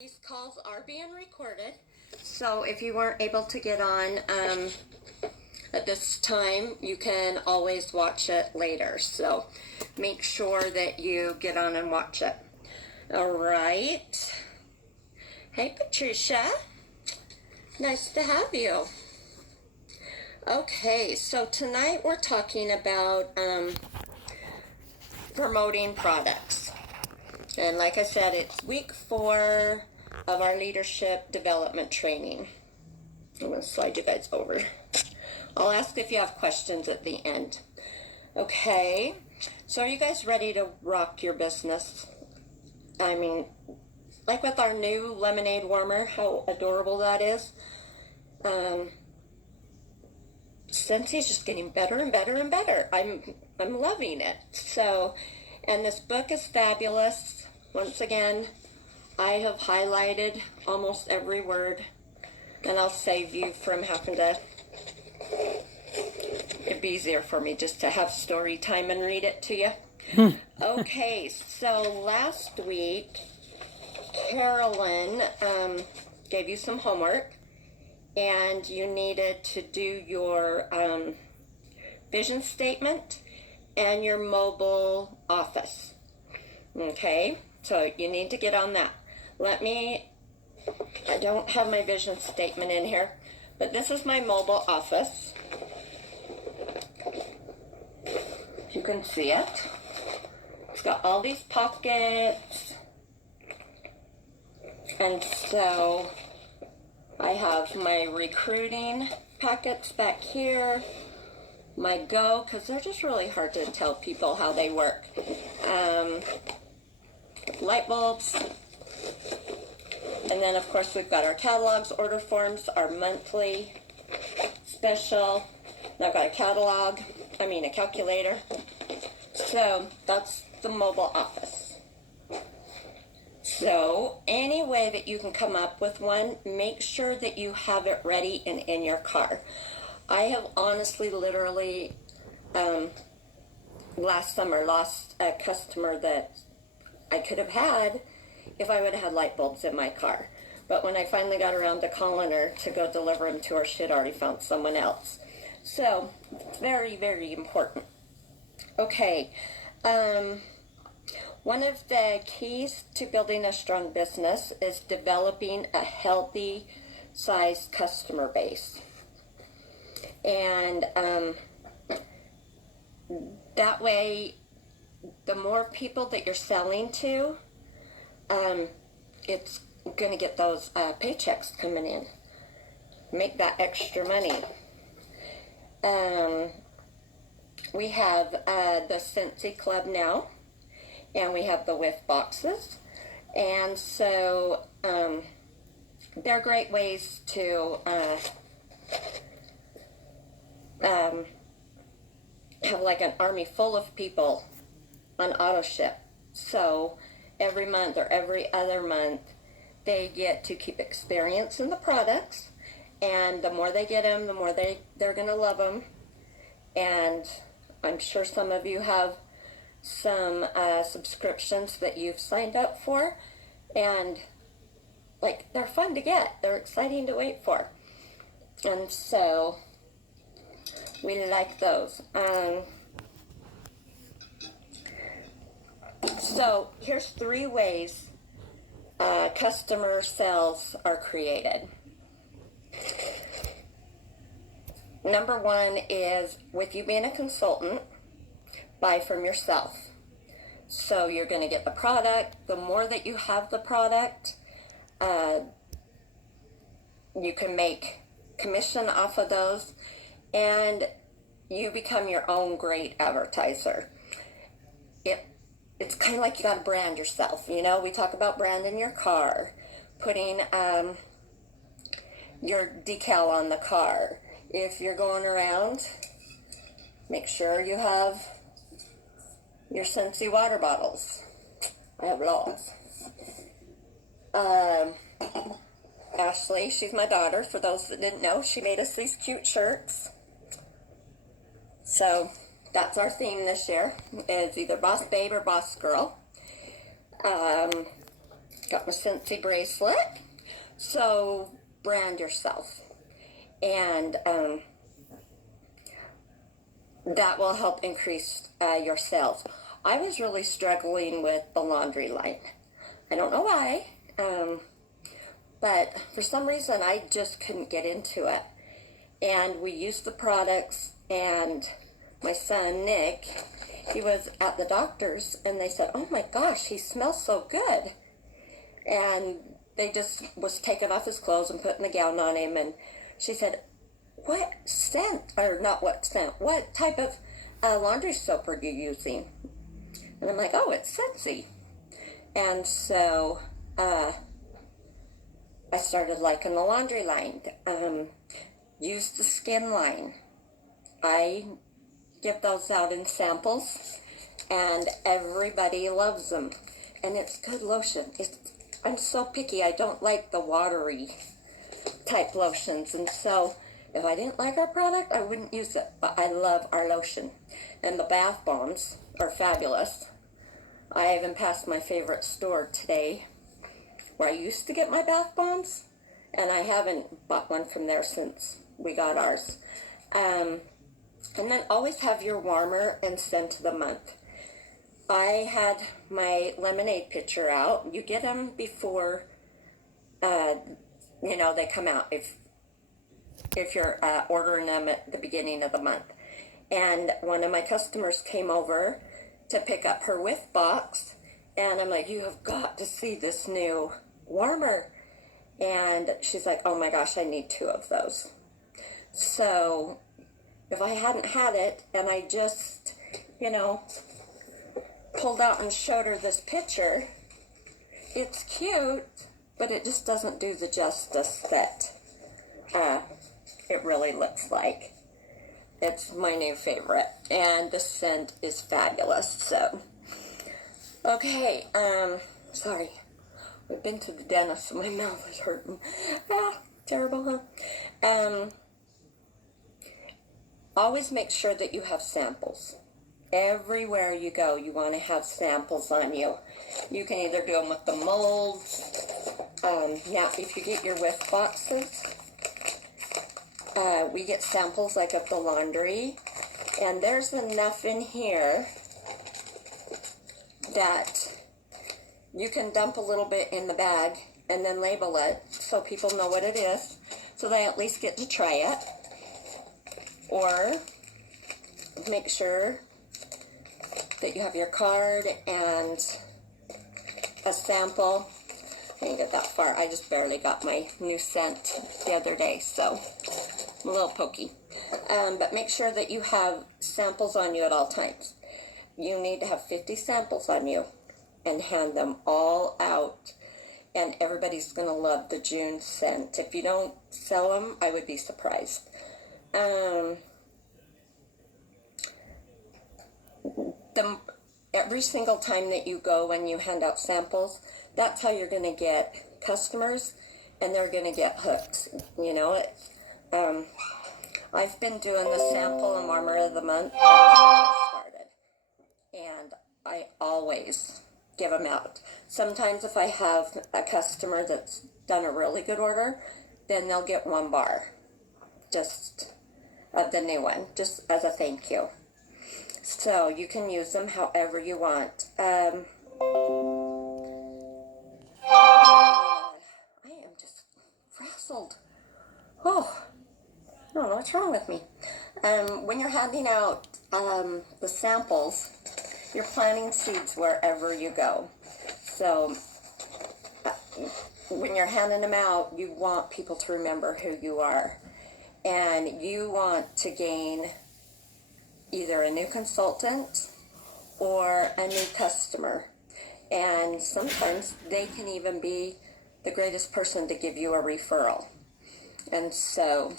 These calls are being recorded, so if you weren't able to get on at this time, you can always watch it later. So make sure that you get on and watch it. All right. Hey, Patricia. Nice to have you. Okay, so tonight we're talking about promoting products. And like I said, it's week 4 of our leadership development training. I'm going to slide you guys over. I'll ask if you have questions at the end. Okay, so are you guys ready to rock your business? I mean, like with our new lemonade warmer, how adorable that is. Scentsy is just getting better and better and better. I'm loving it. So, and this book is fabulous. Once again, I have highlighted almost every word, and I'll save you from having to. It'd be easier for me just to have story time and read it to you. Okay, so last week, Carolyn gave you some homework, and you needed to do your vision statement and your mobile office. Okay, so you need to get on that. I don't have my vision statement in here, but this is my mobile office. You can see it. It's got all these pockets. And so I have my recruiting packets back here, my go, because they're just really hard to tell people how they work. Light bulbs. And then, of course, we've got our catalogs, order forms, our monthly special. And I've got a calculator. So that's the mobile office. So any way that you can come up with one, make sure that you have it ready and in your car. I have honestly, literally, last summer lost a customer that I could have had if I would have had light bulbs in my car. But when I finally got around to calling her to go deliver them to her, she had already found someone else. So, it's very, very important. Okay, one of the keys to building a strong business is developing a healthy sized customer base. And that way, the more people that you're selling to, it's going to get those paychecks coming in. Make that extra money. We have the Scentsy Club now, and we have the whiff boxes. And so they're great ways to have like an army full of people on auto ship. So every month or every other month, they get to keep experiencing the products, and the more they get them, the more they're going to love them. And I'm sure some of you have some subscriptions that you've signed up for, and like they're fun to get. They're exciting to wait for, and so we like those. So here's 3 ways customer sales are created. Number 1 is with you being a consultant, buy from yourself. So you're going to get the product. The more that you have the product, you can make commission off of those, and you become your own great advertiser. It's kind of like you got to brand yourself. You know, we talk about branding your car, putting your decal on the car. If you're going around, make sure you have your Scentsy water bottles. I have lots. Ashley, she's my daughter. For those that didn't know, she made us these cute shirts. So that's our theme this year, is either Boss Babe or Boss Girl. got my Scentsy bracelet. So brand yourself, and that will help increase your sales. I was really struggling with the laundry line. I don't know why, but for some reason I just couldn't get into it. And we used the products, and my son Nick, he was at the doctor's, and they said, "Oh my gosh, he smells so good." And they just was taking off his clothes and putting the gown on him, and she said, "What scent, or not what scent, what type of laundry soap are you using?" And I'm like, "Oh, it's Scentsy." And so I started liking the laundry line. Use the skin line. I give those out in samples, and everybody loves them. And it's good lotion. I'm so picky. I don't like the watery type lotions, and so if I didn't like our product, I wouldn't use it. But I love our lotion. And the bath bombs are fabulous. I even passed my favorite store today where I used to get my bath bombs, and I haven't bought one from there since we got ours. And then always have your warmer and scent of the month. I had my lemonade pitcher out. You get them before, they come out if you're ordering them at the beginning of the month. And one of my customers came over to pick up her whiff box, and I'm like, "You have got to see this new warmer." And she's like, "Oh my gosh, I need 2 of those." So if I hadn't had it, and I just, pulled out and showed her this picture, it's cute, but it just doesn't do the justice that it really looks like. It's my new favorite, and the scent is fabulous. So, okay, sorry. I've been to the dentist, so my mouth is hurting. Terrible, huh? Always make sure that you have samples. Everywhere you go, you want to have samples on you. You can either do them with the molds. Now, if you get your whiff boxes, we get samples like of the laundry, and there's enough in here that you can dump a little bit in the bag and then label it so people know what it is, so they at least get to try it. Or make sure that you have your card and a sample. I didn't get that far. I just barely got my new scent the other day, so I'm a little pokey. But make sure that you have samples on you at all times. You need to have 50 samples on you and hand them all out. And everybody's going to love the June scent. If you don't sell them, I would be surprised. Every single time that you go and you hand out samples, that's how you're going to get customers, and they're going to get hooked. I've been doing the sample and warmer of the month since I started, and I always give them out. Sometimes if I have a customer that's done a really good order, then they'll get 1 bar, just of the new one, just as a thank you. So you can use them however you want. I am just frazzled. Oh, I don't know what's wrong with me. When you're handing out the samples, you're planting seeds wherever you go. So when you're handing them out, you want people to remember who you are. And you want to gain either a new consultant or a new customer. And sometimes they can even be the greatest person to give you a referral. And so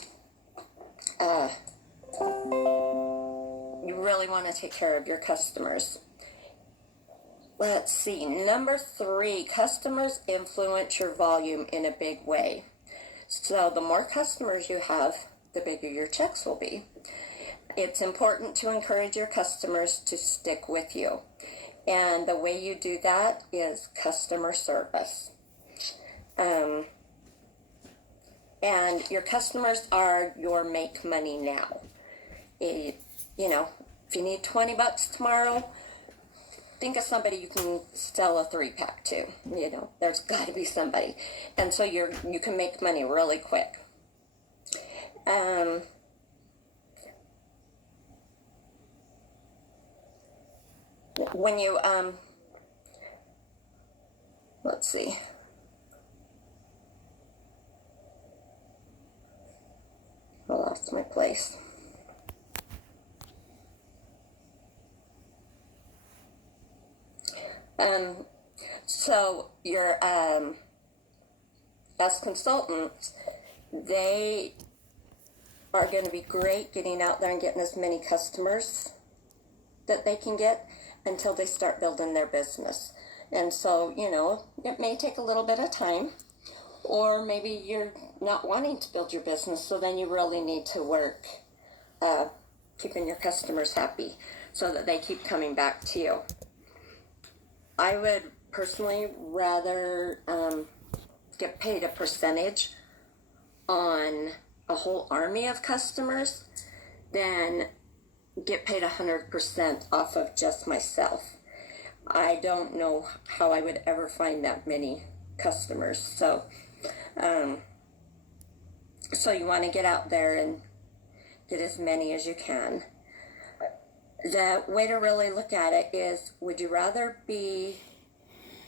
you really want to take care of your customers. Let's see. Number 3, customers influence your volume in a big way. So the more customers you have, the bigger your checks will be. It's important to encourage your customers to stick with you. And the way you do that is customer service. And your customers are your make money now. You know, if you need $20 tomorrow, think of somebody you can sell a 3-pack to. You know, there's got to be somebody. And so you can make money really quick. When you, let's see. I lost my place. So your as consultants, they are going to be great getting out there and getting as many customers that they can get until they start building their business. And so, you know, it may take a little bit of time, or maybe you're not wanting to build your business, so then you really need to work keeping your customers happy so that they keep coming back to you. I would personally rather get paid a percentage on a whole army of customers than get paid 100% off of just myself. I don't know how I would ever find that many customers. So you want to get out there and get as many as you can. The way to really look at it is, would you rather be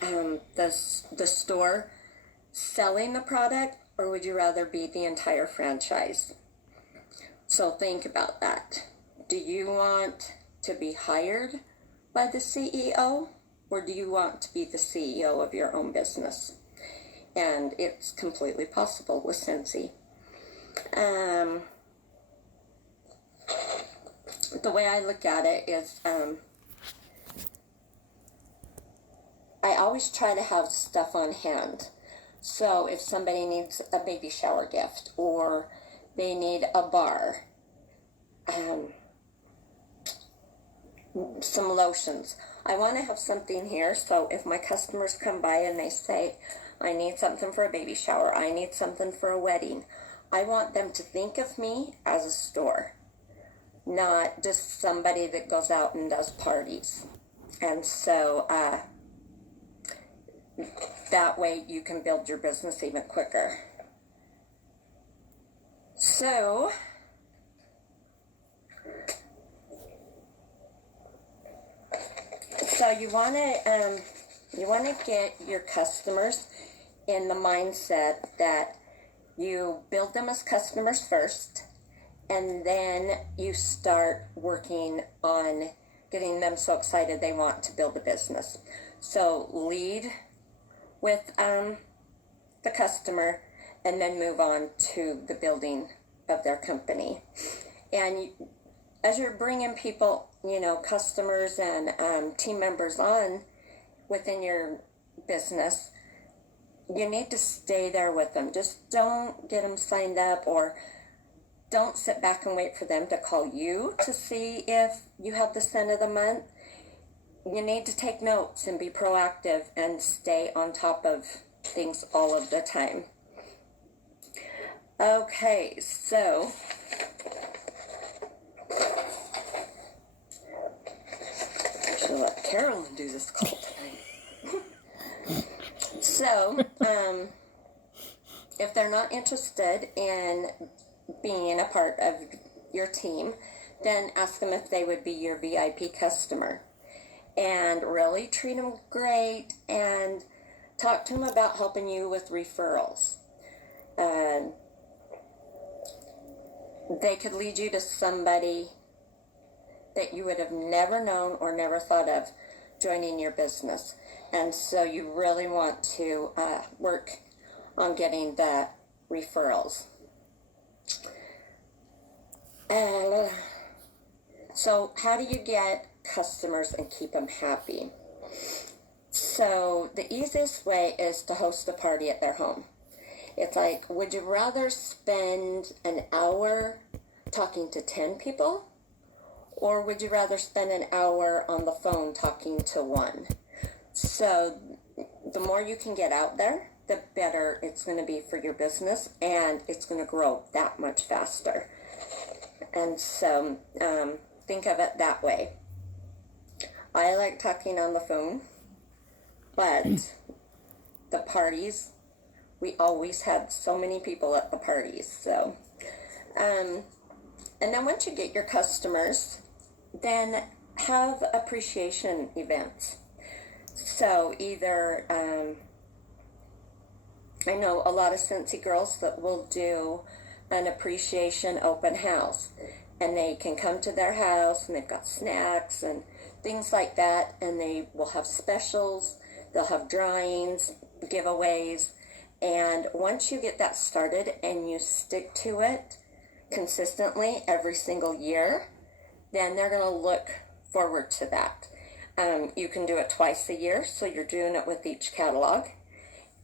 the store selling the product, or would you rather be the entire franchise? So think about that. Do you want to be hired by the CEO, or do you want to be the CEO of your own business? And it's completely possible with Scentsy. The way I look at it is I always try to have stuff on hand. So if somebody needs a baby shower gift, or they need a bar, some lotions, I want to have something here. So if my customers come by and they say, I need something for a baby shower, I need something for a wedding, I want them to think of me as a store, not just somebody that goes out and does parties. And so that way you can build your business even quicker. So you want to get your customers in the mindset that you build them as customers first, and then you start working on getting them so excited they want to build a business. So lead with the customer, and then move on to the building of their company. And as you're bringing people, you know, customers and team members on within your business, you need to stay there with them. Just don't get them signed up, or don't sit back and wait for them to call you to see if you have the scent of the month. You need to take notes and be proactive and stay on top of things all of the time. Okay, so I should let Carolyn do this call tonight. So, if they're not interested in being a part of your team, then ask them if they would be your VIP customer. And really treat them great, and talk to them about helping you with referrals. They could lead you to somebody that you would have never known or never thought of joining your business. And so you really want to work on getting the referrals. And so how do you get customers and keep them happy? So the easiest way is to host a party at their home. It's like, would you rather spend an hour talking to 10 people, or would you rather spend an hour on the phone talking to one? So the more you can get out there, the better it's going to be for your business, and it's going to grow that much faster. And so think of it that way. I like talking on the phone, but the parties, we always had so many people at the parties. So, and then once you get your customers, then have appreciation events. So either, I know a lot of Scentsy girls that will do an appreciation open house, and they can come to their house and they've got snacks and things like that, and they will have specials, they'll have drawings, giveaways, and once you get that started and you stick to it consistently every single year, then they're going to look forward to that. You can do it twice a year, so you're doing it with each catalog,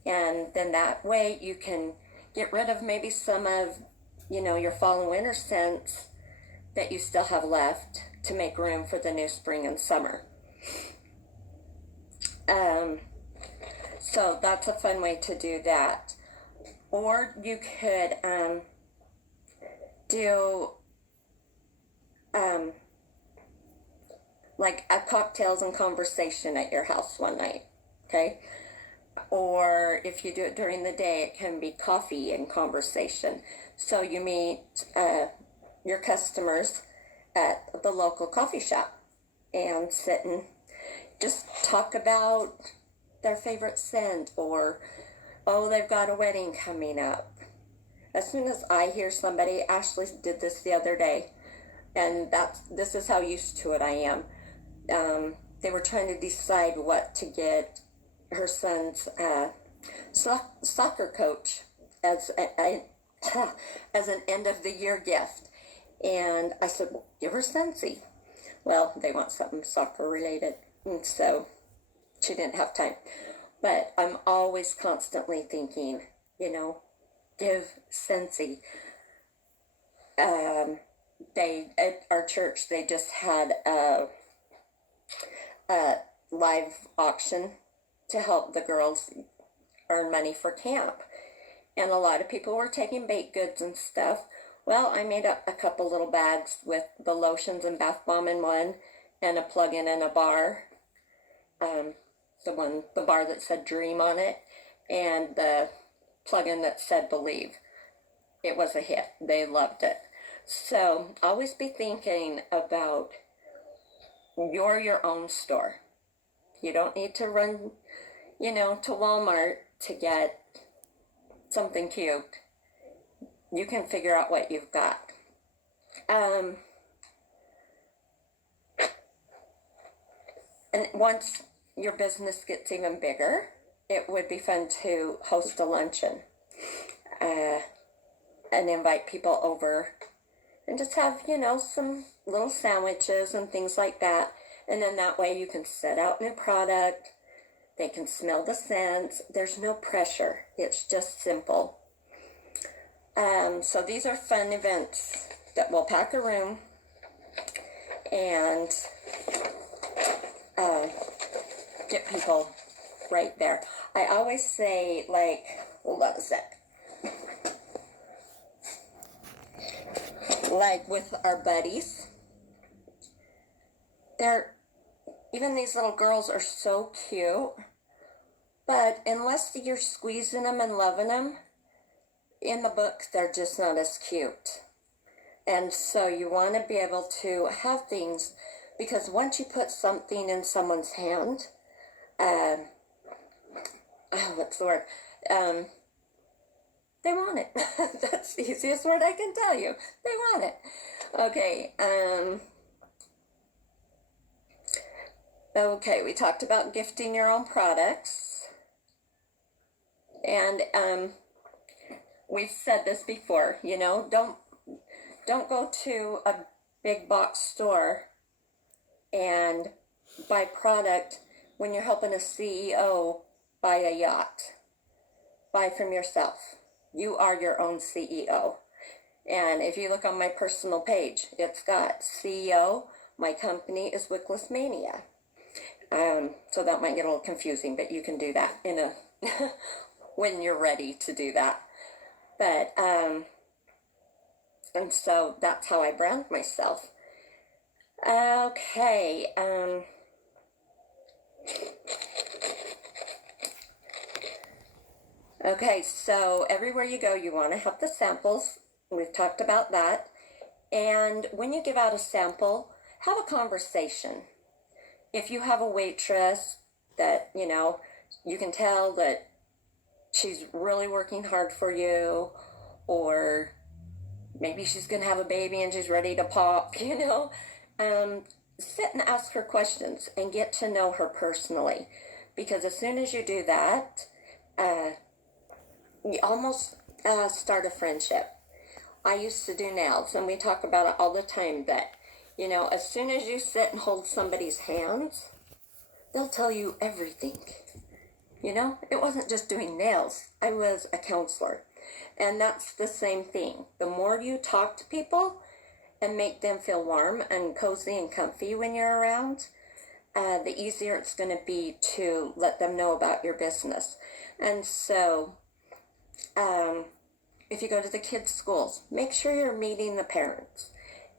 and then that way you can get rid of maybe some of, your fall and winter scents that you still have left to make room for the new spring and summer. So that's a fun way to do that. Or you could do like a cocktails and conversation at your house one night, okay? Or if you do it during the day, it can be coffee and conversation. So you meet your customers at the local coffee shop and sit and just talk about their favorite scent, or, oh, they've got a wedding coming up. As soon as I hear somebody, Ashley did this the other day, and this is how used to it I am. They were trying to decide what to get her son's soccer coach as an end of the year gift. And I said, well, give her Scentsy. Well, they want something soccer related, and so she didn't have time. But I'm always constantly thinking, give Scentsy. They at our church, they just had a live auction to help the girls earn money for camp, and a lot of people were taking baked goods and stuff. Well, I made up a couple little bags with the lotions and bath bomb in one, and a plug-in and a bar. The bar that said Dream on it, and the plug-in that said Believe. It was a hit. They loved it. So always be thinking about you're your own store. You don't need to run, to Walmart to get something cute. You can figure out what you've got. And once your business gets even bigger, it would be fun to host a luncheon and invite people over and just have, some little sandwiches and things like that. And then that way you can set out new product. They can smell the scents. There's no pressure. It's just simple. So these are fun events that will pack a room and get people right there. I always say, hold on a sec. Like with our buddies, even these little girls are so cute, but unless you're squeezing them and loving them, in the book, they're just not as cute. And so you want to be able to have things, because once you put something in someone's hand, what's the word? They want it. That's the easiest word I can tell you. They want it. Okay. Okay, we talked about gifting your own products. And we've said this before, don't go to a big box store and buy product when you're helping a CEO buy a yacht. Buy from yourself. You are your own CEO. And if you look on my personal page, it's got CEO, my company is Wickless Mania. So that might get a little confusing, but you can do that in a when you're ready to do that. But, and so that's how I brand myself. Okay, okay, so everywhere you go, you want to have the samples. We've talked about that. And when you give out a sample, have a conversation. If you have a waitress that, you can tell that she's really working hard for you, or maybe she's going to have a baby and she's ready to pop, sit and ask her questions and get to know her personally. Because as soon as you do that, you almost start a friendship. I used to do nails, and we talk about it all the time, that, as soon as you sit and hold somebody's hands, they'll tell you everything. It wasn't just doing nails. I was a counselor. And that's the same thing. The more you talk to people and make them feel warm and cozy and comfy when you're around, the easier it's going to be to let them know about your business. And so, if you go to the kids' schools, make sure you're meeting the parents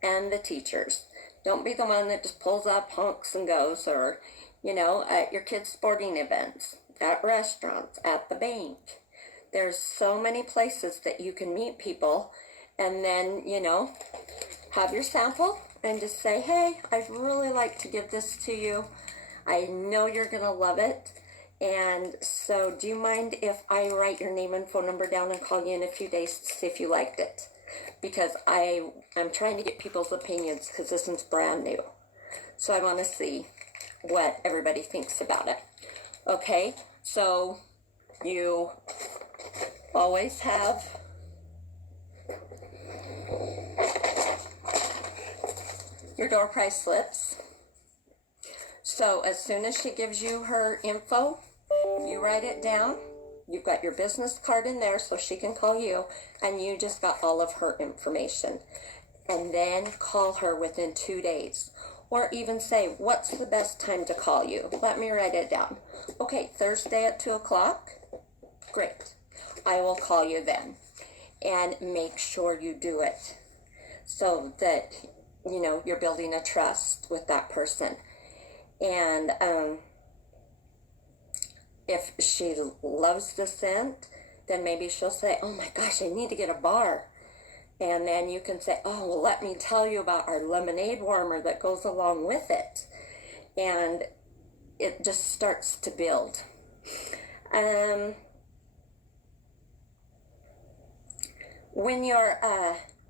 and the teachers. Don't be the one that just pulls up, honks, and goes, or, at your kids' sporting events, at restaurants, at the bank. There's so many places that you can meet people, and then, have your sample and just say, hey, I'd really like to give this to you. I know you're going to love it. And so do you mind if I write your name and phone number down and call you in a few days to see if you liked it? Because I'm trying to get people's opinions, because this one's brand new. So I want to see what everybody thinks about it. Okay, so you always have your door price slips. So as soon as she gives you her info, you write it down. You've got your business card in there so she can call you, and you just got all of her information. And then call her within 2 days. Or even say, what's the best time to call you? Let me write it down. Okay, Thursday at 2 o'clock? Great. I will call you then. And make sure you do it so that, you're building a trust with that person. And if she loves the scent, then maybe she'll say, oh my gosh, I need to get a bar. And then you can say, oh, well, let me tell you about our lemonade warmer that goes along with it. And it just starts to build. When you're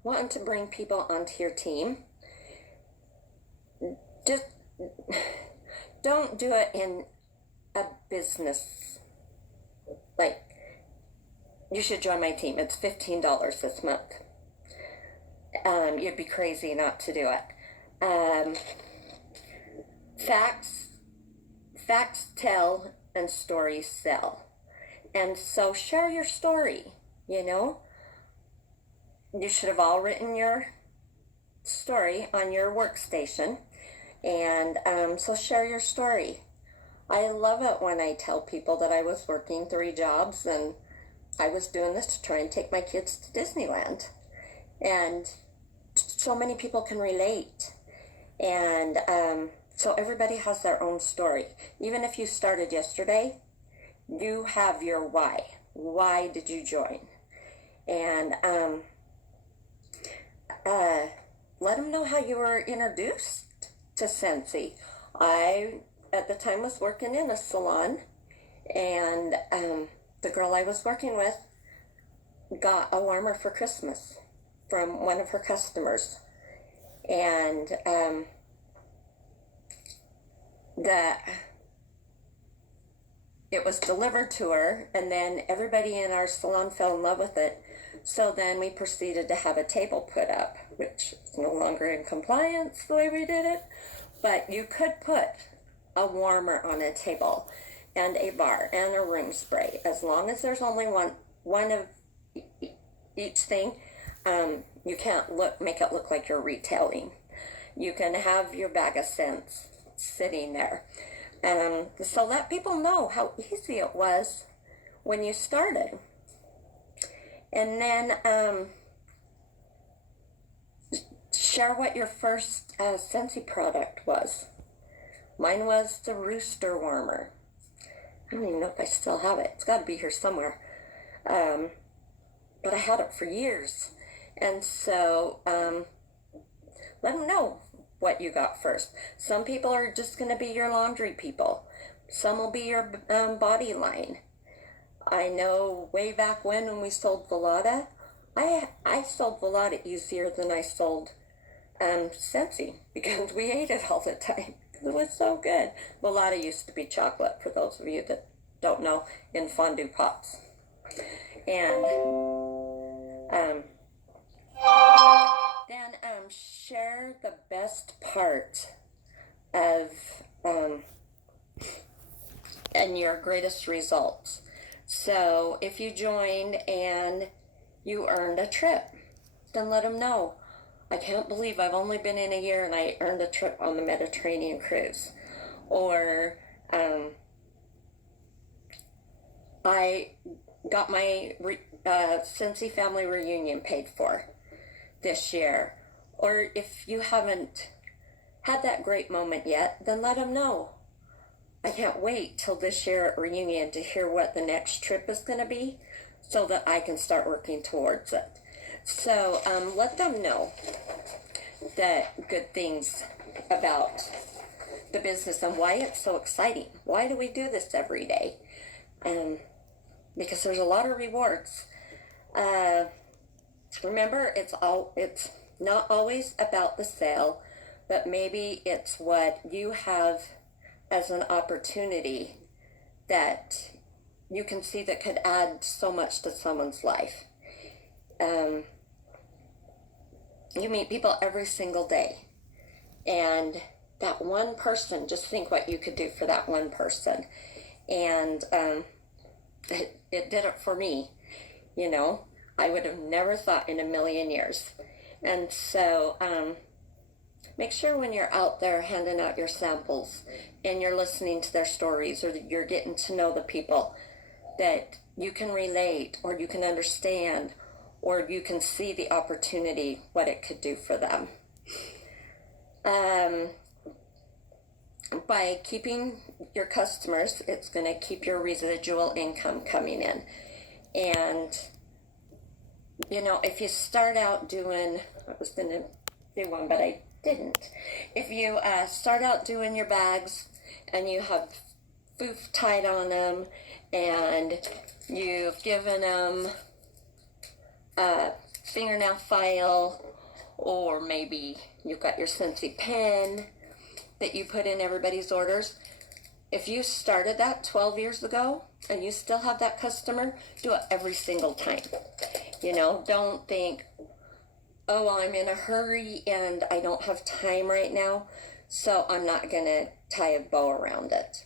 wanting to bring people onto your team, just don't do it in a business. Like, you should join my team. It's $15 this month. You'd be crazy not to do it. Facts tell and stories sell. And so share your story, You should have all written your story on your workstation. And so share your story. I love it when I tell people that I was working 3 jobs and I was doing this to try and take my kids to Disneyland. And so many people can relate. And so everybody has their own story. Even if you started yesterday, you have your why. Why did you join? And let them know how you were introduced to Scentsy. I, at the time, was working in a salon, and the girl I was working with got a warmer for Christmas from one of her customers. And it was delivered to her, and then everybody in our salon fell in love with it. So then we proceeded to have a table put up, which is no longer in compliance the way we did it. But you could put a warmer on a table and a bar and a room spray. As long as there's only one of each thing, you can't make it look like you're retailing. You can have your bag of scents sitting there. So let people know how easy it was when you started. And then share what your first Scentsy product was. Mine was the Rooster Warmer. I don't even know if I still have it. It's got to be here somewhere. But I had it for years. And so let them know what you got first. Some people are just going to be your laundry people. Some will be your body line. I know way back when we sold Velada, I sold Velada easier than I sold Scentsy because we ate it all the time. It was so good. Velada used to be chocolate, for those of you that don't know, in fondue pops. And then share the best part of and your greatest results. So if you joined and you earned a trip, then let them know. I can't believe I've only been in a year and I earned a trip on the Mediterranean cruise. Or I got my Scentsy family reunion paid for this year. Or if you haven't had that great moment yet, then let them know. I can't wait till this year at reunion to hear what the next trip is going to be so that I can start working towards it. So let them know that good things about the business and why it's so exciting. Why do we do this every day? Because there's a lot of rewards. Remember, it's not always about the sale, but maybe it's what you have as an opportunity that you can see that could add so much to someone's life. You meet people every single day, and that one person, just think what you could do for that one person. And it did it for me. I would have never thought in a million years. And so make sure when you're out there handing out your samples and you're listening to their stories, or that you're getting to know the people, that you can relate, or you can understand, or you can see the opportunity, what it could do for them. By keeping your customers, it's going to keep your residual income coming in. And, if you start out doing, I was going to do one, but I didn't. If you start out doing your bags and you have foof tied on them and you've given them a fingernail file, or maybe you've got your Scentsy pen that you put in everybody's orders. If you started that 12 years ago and you still have that customer, do it every single time. Don't think, oh, I'm in a hurry and I don't have time right now, so I'm not going to tie a bow around it.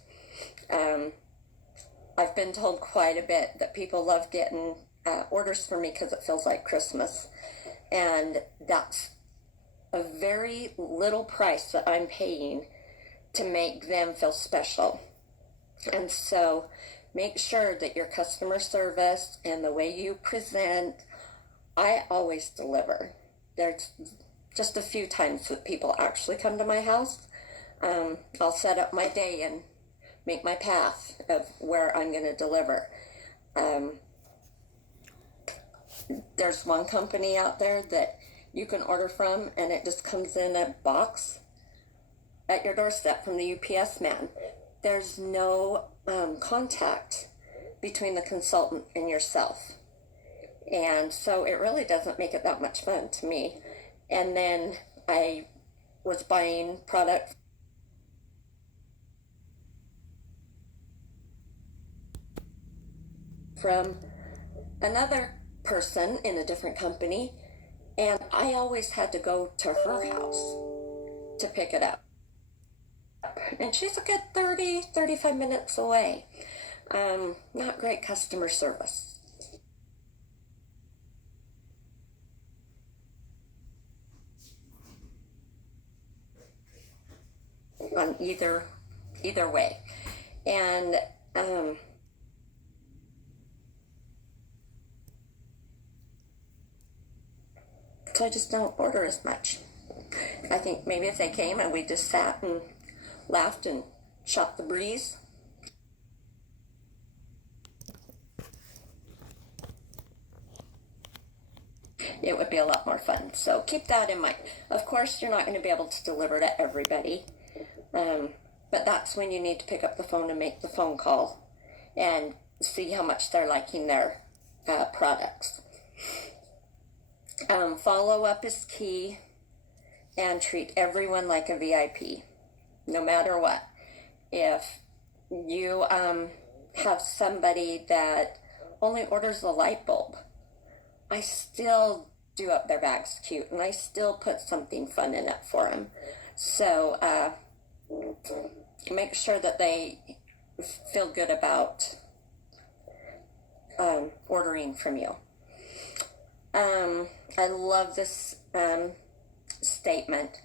I've been told quite a bit that people love getting orders from me because it feels like Christmas. And that's a very little price that I'm paying to make them feel special. And so make sure that your customer service and the way you present, I always deliver. There's just a few times that people actually come to my house. I'll set up my day and make my path of where I'm going to deliver. There's one company out there that you can order from, and it just comes in a box at your doorstep from the UPS man. There's no contact between the consultant and yourself. And so it really doesn't make it that much fun to me. And then I was buying product from another person in a different company, and I always had to go to her house to pick it up. And she's a good 35 minutes away. Not great customer service. On either way. And So I just don't order as much. I think maybe if they came and we just sat and laughed and shot the breeze, it would be a lot more fun. So keep that in mind. Of course, you're not going to be able to deliver to everybody, but that's when you need to pick up the phone and make the phone call and see how much they're liking their products. Follow up is key, and treat everyone like a VIP, no matter what. If you have somebody that only orders a light bulb, I still do up their bags cute, and I still put something fun in it for them. So make sure that they feel good about ordering from you. I love this statement.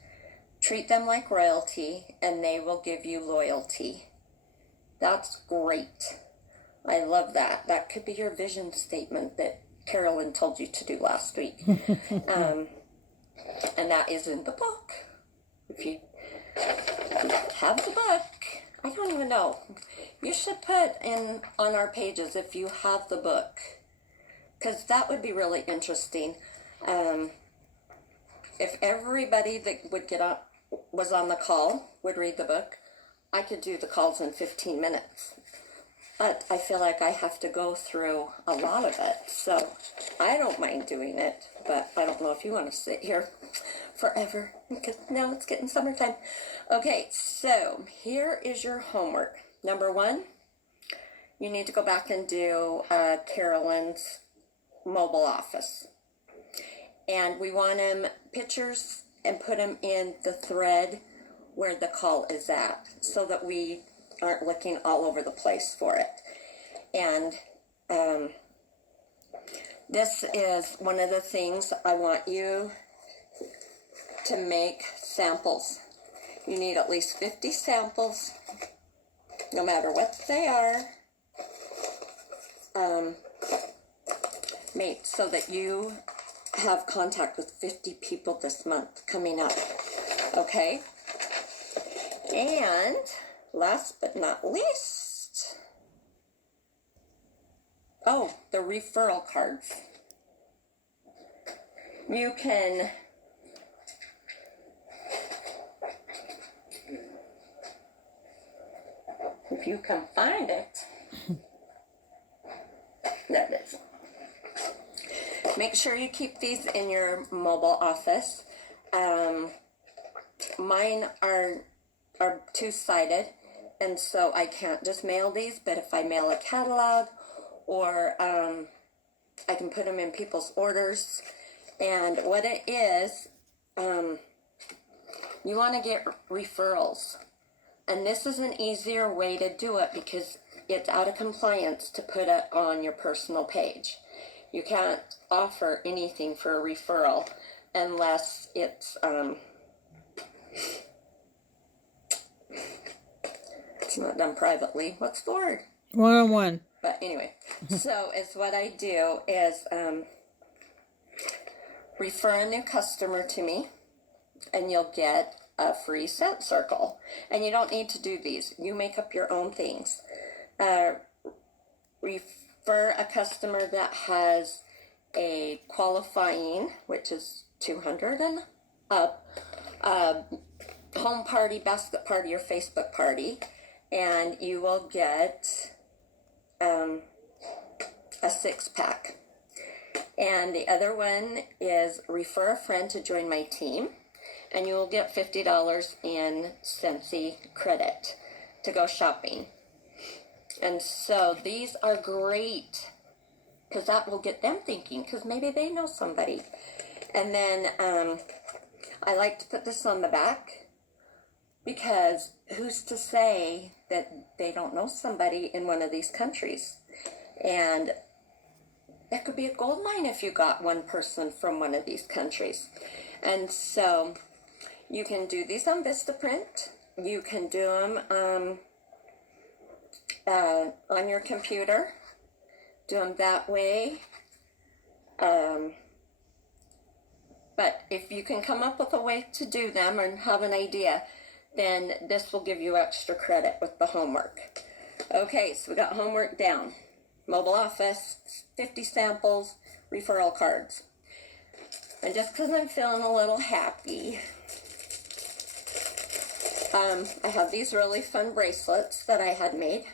Treat them like royalty, and they will give you loyalty. That's great. I love that. That could be your vision statement that Carolyn told you to do last week. And that is in the book. If you have the book, I don't even know. You should put in on our pages if you have the book, because that would be really interesting. If everybody that would get up was on the call would read the book, I could do the calls in 15 minutes. But I feel like I have to go through a lot of it, so I don't mind doing it, but I don't know if you want to sit here forever, because now it's getting summertime. Okay, so here is your homework. Number 1, you need to go back and do Carolyn's mobile office. And we want them pictures and put them in the thread where the call is at, so that we aren't looking all over the place for it. And this is one of the things I want you to make samples. You need at least 50 samples, no matter what they are, made so that you have contact with 50 people this month coming up. Okay? And last but not least, the referral cards. You can if you can find it, there it is. Make sure you keep these in your mobile office. Mine are two-sided, and so I can't just mail these, but if I mail a catalog, or I can put them in people's orders. And what it is, you want to get referrals. And this is an easier way to do it because it's out of compliance to put it on your personal page. You can't offer anything for a referral unless it's not done privately. What's the word? One-on-one. But anyway, so it's what I do is refer a new customer to me, and you'll get a free scent circle. And you don't need to do these. You make up your own things. Refer a customer that has a qualifying, which is 200 and up, home party, basket party, or Facebook party, and you will get a 6-pack. And the other one is refer a friend to join my team, and you will get $50 in Scentsy credit to go shopping. And so these are great because that will get them thinking, because maybe they know somebody. And then I like to put this on the back, because who's to say that they don't know somebody in one of these countries? And that could be a gold mine if you got one person from one of these countries. And so you can do these on Vistaprint. You can do them on your computer. Do them that way. But if you can come up with a way to do them and have an idea, then this will give you extra credit with the homework. Okay, so we got homework down. Mobile office, 50 samples, referral cards. And just because I'm feeling a little happy, I have these really fun bracelets that I had made.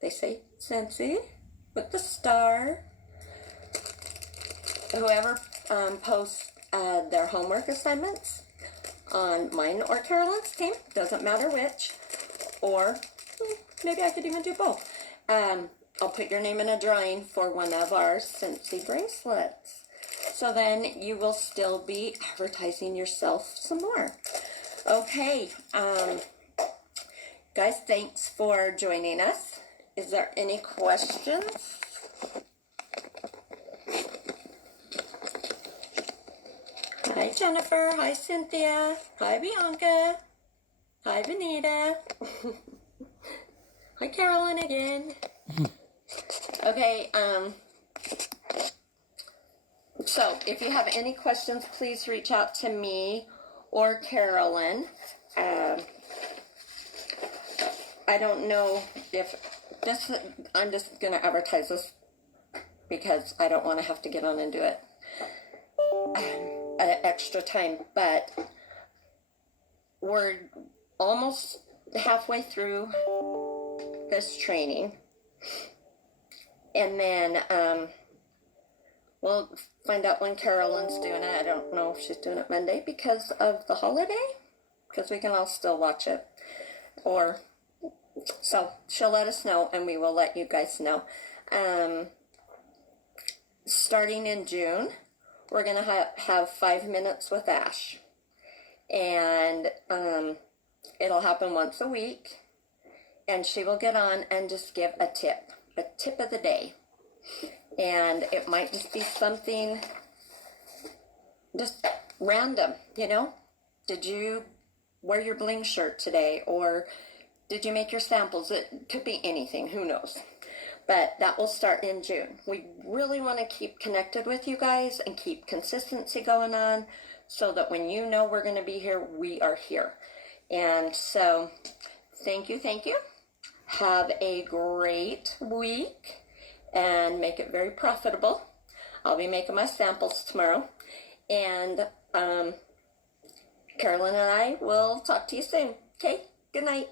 They say Scentsy with the star. Whoever posts their homework assignments on mine or Carolyn's team, doesn't matter which, or maybe I could even do both. I'll put your name in a drawing for one of our Scentsy bracelets. So then you will still be advertising yourself some more. Okay, guys, thanks for joining us. Is there any questions? Hi, Jennifer. Hi, Cynthia. Hi, Bianca. Hi, Benita. Hi, Carolyn again. Okay, so if you have any questions, please reach out to me or Carolyn. I don't know if this, I'm just going to advertise this because I don't want to have to get on and do it at extra time, but we're almost halfway through this training, and then we'll find out when Carolyn's doing it. I don't know if she's doing it Monday because of the holiday, because we can all still watch it, or so she'll let us know and we will let you guys know. Starting in June, we're going to have 5 minutes with Ash, and it'll happen once a week, and she will get on and just give a tip of the day. And it might just be something just random, you know. Did you wear your bling shirt today? Or did you make your samples? It could be anything, who knows. But that will start in June. We really want to keep connected with you guys and keep consistency going on so that when you know we're going to be here, we are here. And so thank you. Have a great week. And make it very profitable. I'll be making my samples tomorrow. And Carolyn and I will talk to you soon. Okay? Good night.